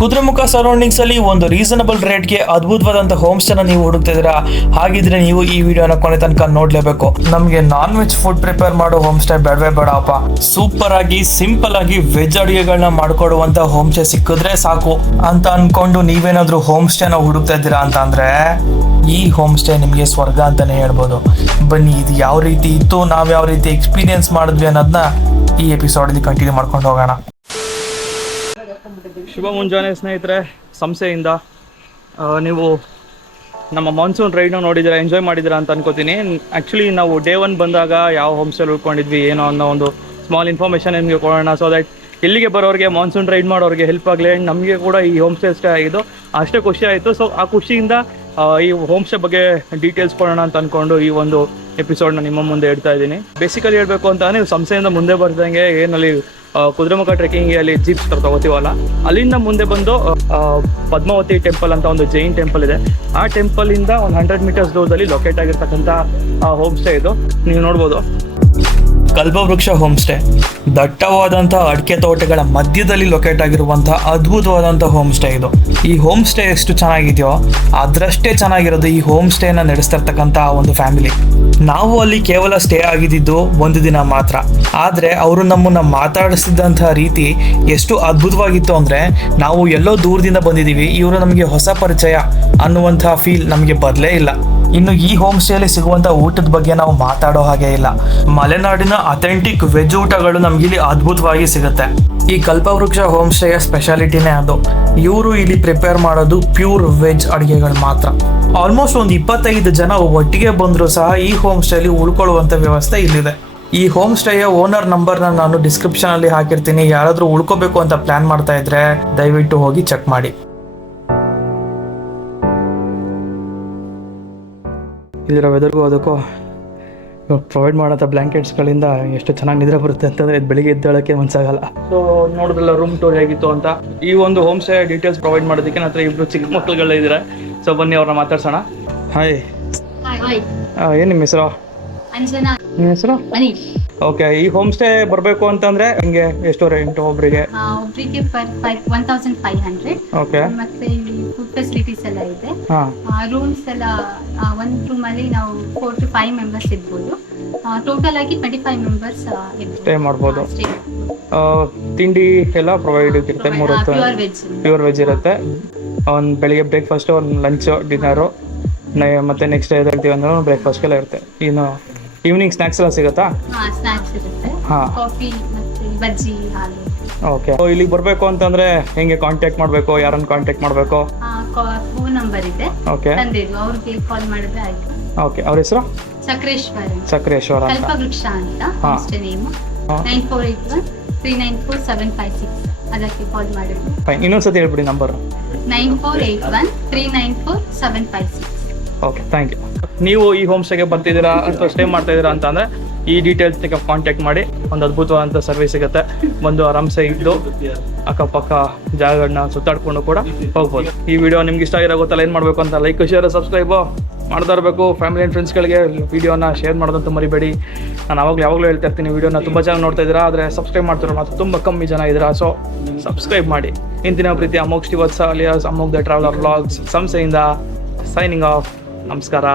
Kudremukh surroundings ಅಲ್ಲಿ ಒಂದು reasonable ರೇಟ್ಗೆ ಅದ್ಭುತವಾದಂತಹ ಹೋಮ್ ಸ್ಟೇ ನೀವು ಹುಡುಕ್ತಾ ಇದ್ದೀರಾ? ಹಾಗಿದ್ರೆ ನೀವು ಈ ವಿಡಿಯೋನ ಕೊನೆ ತನಕ ನೋಡ್ಲೇಬೇಕು. ನಮ್ಗೆ ನಾನ್ ವೆಜ್ ಫುಡ್ ಪ್ರಿಪೇರ್ ಮಾಡೋ ಹೋಮ್ ಸ್ಟೇ ಬೇಡವೇ ಬೇಡಪ್ಪ. ಸೂಪರ್ ಆಗಿ ಸಿಂಪಲ್ ಆಗಿ ವೆಜ್ ಅಡುಗೆಗಳನ್ನ ಮಾಡ್ಕೊಡುವಂತ ಹೋಮ್ ಸ್ಟೇ ಸಿಕ್ಕಿದ್ರೆ ಸಾಕು ಅಂತ ಅನ್ಕೊಂಡು ನೀವೇನಾದ್ರೂ ಹೋಮ್ ಸ್ಟೇನ ಹುಡುಕ್ತಾ ಇದ್ದೀರಾ ಅಂತ ಅಂದ್ರೆ ಈ ಹೋಮ್ ಸ್ಟೇ ನಿಮಗೆ ಸ್ವರ್ಗ ಅಂತಾನೆ ಹೇಳ್ಬೋದು. ಬನ್ನಿ, ಇದು ಯಾವ ರೀತಿ ಇತ್ತು, ನಾವ್ ಯಾವ ರೀತಿ ಎಕ್ಸ್ಪೀರಿಯನ್ಸ್ ಮಾಡಿದ್ವಿ ಅನ್ನೋದನ್ನ ಈ ಎಪಿಸೋಡ್ ಅಲ್ಲಿ ಕಂಟಿನ್ಯೂ ಮಾಡ್ಕೊಂಡು ಹೋಗೋಣ. ಶುಭ ಮುಂಜಾನೆ ಸ್ನೇಹಿತರೆ. ಸಂಸ್ಥೆಯಿಂದ ನೀವು ನಮ್ಮ ಮಾನ್ಸೂನ್ ರೈಡ್ನ ನೋಡಿದ್ದೀರಾ, ಎಂಜಾಯ್ ಮಾಡಿದ್ದೀರಾ ಅಂತ ಅನ್ಕೋತೀನಿ. ಆ್ಯಕ್ಚುಲಿ ನಾವು ಡೇ 1 ಬಂದಾಗ ಯಾವ ಹೋಮ್ ಸ್ಟೇಲಿ ಉಳ್ಕೊಂಡಿದ್ವಿ ಏನೋ ಅನ್ನೋ ಒಂದು ಸ್ಮಾಲ್ ಇನ್ಫಾರ್ಮೇಷನ್ ನಿಮಗೆ ಕೊಡೋಣ. ಸೊ ದಟ್ ಇಲ್ಲಿಗೆ ಬರೋರಿಗೆ, ಮಾನ್ಸೂನ್ ರೈಡ್ ಮಾಡೋರಿಗೆ ಹೆಲ್ಪ್ ಆಗಲಿ. ಆ್ಯಂಡ್ ನಮಗೆ ಕೂಡ ಈ ಹೋಮ್ ಸ್ಟೇ ಇಷ್ಟ ಆಗಿದ್ದು, ಅಷ್ಟೇ ಖುಷಿ ಆಯಿತು. ಸೊ ಆ ಖುಷಿಯಿಂದ ಈ ಹೋಮ್ ಸ್ಟೇ ಬಗ್ಗೆ ಡೀಟೇಲ್ಸ್ ಕೊಡೋಣ ಅಂತ ಅಂದ್ಕೊಂಡು ಈ ಒಂದು ಎಪಿಸೋಡ್ನ ನಿಮ್ಮ ಮುಂದೆ ಇಡ್ತಾ ಇದ್ದೀನಿ. ಬೇಸಿಕಲಿ ಹೇಳಬೇಕು ಅಂತ ನೀವು ಸಂಸ್ಥೆಯಿಂದ ಮುಂದೆ ಬರ್ದಂಗೆ ಏನಲ್ಲಿ ಕುದುರೆಮುಖ ಟ್ರೆಕ್ಕಿಂಗ್ ಅಲ್ಲಿ ಜೀಪ್ಸ್ ತಗೋತೀವಲ್ಲ, ಅಲ್ಲಿಂದ ಮುಂದೆ ಬಂದು ಪದ್ಮಾವತಿ ಟೆಂಪಲ್ ಅಂತ ಒಂದು ಜೈನ್ ಟೆಂಪಲ್ ಇದೆ. ಆ ಟೆಂಪಲ್ ಇಂದ ಒಂದು 100 ಮೀಟರ್ಸ್ ದೂರದಲ್ಲಿ ಲೊಕೇಟ್ ಆಗಿರ್ತಕ್ಕಂಥ ಹೋಮ್ ಸ್ಟೇ ಇದು. ನೀವು ನೋಡ್ಬೋದು, ಕಲ್ಪವೃಕ್ಷ ಹೋಮ್ ಸ್ಟೇ. ದಟ್ಟವಾದಂತಹ ಅಡಿಕೆ ತೋಟಗಳ ಮಧ್ಯದಲ್ಲಿ ಲೊಕೇಟ್ ಆಗಿರುವಂತಹ ಅದ್ಭುತವಾದಂತಹ ಹೋಮ್ ಸ್ಟೇ ಇದು. ಈ ಹೋಮ್ ಸ್ಟೇ ಎಷ್ಟು ಚೆನ್ನಾಗಿದೆಯೋ ಅದರಷ್ಟೇ ಚೆನ್ನಾಗಿರೋದು ಈ ಹೋಮ್ ಸ್ಟೇನ ನಡೆಸ್ತಾ ಇರ್ತಕ್ಕಂಥ ಒಂದು ಫ್ಯಾಮಿಲಿ. ನಾವು ಅಲ್ಲಿ ಕೇವಲ ಸ್ಟೇ ಆಗಿದ್ದು 1 ದಿನ ಮಾತ್ರ, ಆದ್ರೆ ಅವರು ನಮ್ಮನ್ನ ಮಾತಾಡಿಸಿದಂತಹ ರೀತಿ ಎಷ್ಟು ಅದ್ಭುತವಾಗಿತ್ತು ಅಂದ್ರೆ ನಾವು ಎಲ್ಲೋ ದೂರದಿಂದ ಬಂದಿದ್ದೀವಿ, ಇವರು ನಮಗೆ ಹೊಸ ಪರಿಚಯ ಅನ್ನುವಂತಹ ಫೀಲ್ ನಮಗೆ ಬದಲೇ ಇಲ್ಲ. ಇನ್ನು ಈ ಹೋಮ್ ಸ್ಟೇಲಿ ಸಿಗುವಂತ ಊಟದ ಬಗ್ಗೆ ನಾವು ಮಾತಾಡೋ ಹಾಗೆ ಇಲ್ಲ. ಮಲೆನಾಡಿನ ಅಥೆಂಟಿಕ್ ವೆಜ್ ಊಟಗಳು ನಮ್ಗಿಲ್ಲಿ ಅದ್ಭುತವಾಗಿ ಸಿಗುತ್ತೆ. ಈ ಕಲ್ಪವೃಕ್ಷ ಹೋಮ್ ಸ್ಟೇಯ ಸ್ಪೆಷಾಲಿಟಿನೇ ಅದು. ಇವರು ಇಲ್ಲಿ ಪ್ರಿಪೇರ್ ಮಾಡೋದು ಪ್ಯೂರ್ ವೆಜ್ ಅಡುಗೆಗಳು ಮಾತ್ರ. ಆಲ್ಮೋಸ್ಟ್ ಒಂದು 25 ಜನ ಒಟ್ಟಿಗೆ ಬಂದರೂ ಸಹ ಈ ಹೋಮ್ ಸ್ಟೇಲಿ ಉಳ್ಕೊಳ್ಳುವಂತ ವ್ಯವಸ್ಥೆ ಇಲ್ಲಿದೆ. ಈ ಹೋಮ್ ಸ್ಟೇಯ ಓನರ್ ನಂಬರ್ನ ನಾನು ಡಿಸ್ಕ್ರಿಪ್ಷನ್ ಅಲ್ಲಿ ಹಾಕಿರ್ತೀನಿ. ಯಾರಾದ್ರೂ ಉಳ್ಕೋಬೇಕು ಅಂತ ಪ್ಲಾನ್ ಮಾಡ್ತಾ ಇದ್ರೆ ದಯವಿಟ್ಟು ಹೋಗಿ ಚೆಕ್ ಮಾಡಿ. ಇಲ್ಲಿರೋ ವೆದರ್ಗೂ ಅದಕ್ಕೂ ಪ್ರೊವೈಡ್ ಮಾಡೋಂಥ ಬ್ಲ್ಯಾಂಕೆಟ್ಸ್ಗಳಿಂದ ಎಷ್ಟು ಚೆನ್ನಾಗಿ ನಿದ್ರೆ ಬರುತ್ತೆ ಅಂತಂದರೆ ಬೆಳಿಗ್ಗೆ ಎದ್ದೇಳೋಕ್ಕೆ ಮನಸ್ಸಾಗಲ್ಲ. ಸೊ ನೋಡಿದ್ರಲ್ಲ ರೂಮ್ ಟೂರ್ ಹೇಗಿತ್ತು ಅಂತ. ಈ ಒಂದು ಹೋಮ್ ಸ್ಟೇ ಡೀಟೇಲ್ಸ್ ಪ್ರೊವೈಡ್ ಮಾಡೋದಕ್ಕೆ ನನ್ನ ಹತ್ರ ಇಬ್ಬರು ಚಿಕ್ಕ ಮಕ್ಕಳುಗಳಿದ್ದಾರೆ. ಸೊ ಬನ್ನಿ ಅವ್ರನ್ನ ಮಾತಾಡ್ಸೋಣ. ಹಾಯ್, ಏನು ನಿಮ್ಮ ಹೆಸರು? ನಿಮ್ಮ ಹೆಸರು? ಓಕೆ. ಈ ಹೋಮ್ ಸ್ಟೇ ಬರಬೇಕು ಅಂತಂದ್ರೆ ಹಿಂಗೆ ಎಷ್ಟು ರೆಂಟ್ ಒಬ್ಬರಿಗೆ? 1500. ಓಕೆ. ಮತ್ತೆ ಇಲ್ಲಿ ಫುಡ್ ಫೆಸಿಲಿಟೀಸ್ ಎಲ್ಲ ಇದೆ. ರೂಮ್ಸ್ ಎಲ್ಲ ಒಂದು ರೂಮ್ ಅಲ್ಲಿ ನಾವು 4 to 5 ಮೆಂಬರ್ಸ್ ಇರ್ಬೋದು. ಟೋಟಲ್ ಆಗಿ 25 ಮೆಂಬರ್ಸ್ ಸ್ಟೇ ಮಾಡ್ಬೋದು. ತಿಂಡಿ ಎಲ್ಲ ಪ್ರೊವೈಡ್ ಇರುತ್ತೆ. 3 ಹೊತ್ತು ಪ್ಯೂರ್ ವೆಜ್ ಇರುತ್ತೆ. ಒಂದು ಬೆಳಿಗ್ಗೆ ಬ್ರೇಕ್ಫಾಸ್ಟ್, ಒಂದು ಲಂಚ್, ಡಿನ್ನರು, ಮತ್ತೆ ನೆಕ್ಸ್ಟ್ ಡೇ ಇರ್ತೀವಿ ಅಂದ್ರೆ ಬ್ರೇಕ್ಫಾಸ್ಟ್ಗೆಲ್ಲ ಇರುತ್ತೆ. ಇನ್ನು ಈವ್ನಿಂಗ್ ಸ್ನ್ಯಾಕ್ಸ್ ಎಲ್ಲ ಸಿಗುತ್ತಾ? ಸ್ನ್ಯಾಕ್ಸ್ ಇರುತ್ತೆ. ಕಾಫಿ ಮತ್ತೆ ಬಜ್ಜಿ, ಹಾಲು. ಓಕೆ. ಇಲ್ಲಿಗೆ ಬರಬೇಕು ಅಂತಂದ್ರೆ ಹೆಂಗೆ ಕಾಂಟ್ಯಾಕ್ಟ್ ಮಾಡಬೇಕು? ಯಾರನ್ನ ಕಾಂಟ್ಯಾಕ್ಟ್ ಮಾಡಬೇಕು? ಫೋನ್ ನಂಬರ್ ಇದೆ. ಓಕೆ. ಅವ್ರಿಗೆ ಕಾಲ್ ಮಾಡಿದ್ರೆ ಆಯ್ತು. ಓಕೆ. ಅವ್ರ ಹೆಸರು? ಸಕ್ರೇಶ್ವರ ಅಂತ. ಕಲ್ಪವೃಕ್ಷ ಅಂತ ಅಷ್ಟೇ ನೇಮ್. 9481394756 ಅದಕ್ಕೆ ಕಾಲ್ ಮಾಡಿದ್ರು. ಫೈನ್. ಇನ್ನೊಂದ್ಸತಿ ಹೇಳ್ಬಿಡಿ ನಂಬರ್. 9481394756. Okay, thank you. ನೀವು ಈ ಹೋಮ್ ಸ್ಟೇಗೆ ಬರ್ತಿದ್ದೀರಾ ಅಥವಾ ಸ್ಟೇ ಮಾಡ್ತಾ ಇದ್ದೀರಾ ಅಂತಂದರೆ ಈ ಡೀಟೇಲ್ಸ್ ಕಾಂಟ್ಯಾಕ್ಟ್ ಮಾಡಿ. ಒಂದು ಅದ್ಭುತವಾದಂಥ ಸರ್ವಿಸ್ ಸಿಗುತ್ತೆ. ಬಂದು ಆರಾಮ್ಸೆ ಇದ್ದು ಅಕ್ಕಪಕ್ಕ ಜಾಗಗಳನ್ನ ಸುತ್ತಾಡ್ಕೊಂಡು ಕೂಡ ಹೋಗ್ಬೋದು. ಈ ವಿಡಿಯೋ ನಿಮ್ಗೆ ಇಷ್ಟ ಆಗಿರೋ ಗೊತ್ತಲ್ಲ, ಏನು ಮಾಡಬೇಕು ಅಂತ ಲೈಕ್, ಶೇರ್, ಸಬ್ಸ್ಕ್ರೈಬು ಮಾಡ್ತಾ ಇರಬೇಕು. ಫ್ಯಾಮಿಲಿ ಆ್ಯಂಡ್ ಫ್ರೆಂಡ್ಸ್ಗಳಿಗೆ ವಿಡಿಯೋನ ಶೇರ್ ಮಾಡೋದಂತೂ ಮರಿಬೇಡಿ. ನಾನು ಯಾವಾಗಲೂ ಹೇಳ್ತಾ ಇರ್ತೀನಿ, ವಿಡಿಯೋನ ತುಂಬ ಚೆನ್ನಾಗಿ ನೋಡ್ತಾ ಇದ್ದೀರಾ, ಆದರೆ ಸಬ್ಸ್ಕ್ರೈಬ್ ಮಾಡ್ತಿರೋ ಮಾತ್ರ ತುಂಬ ಕಮ್ಮಿ ಜನ ಇದ್ದೀರಾ. ಸೊ ಸಬ್ಸ್ಕ್ರೈಬ್ ಮಾಡಿ. ಇಂತಿನ ಪ್ರೀತಿ Amogh Srivatsa alias Amogh the traveller vlogs ಸಂಸ್ಥೆಯಿಂದ ಸೈನಿಂಗ್ ಆಫ್. ನಮಸ್ಕಾರ.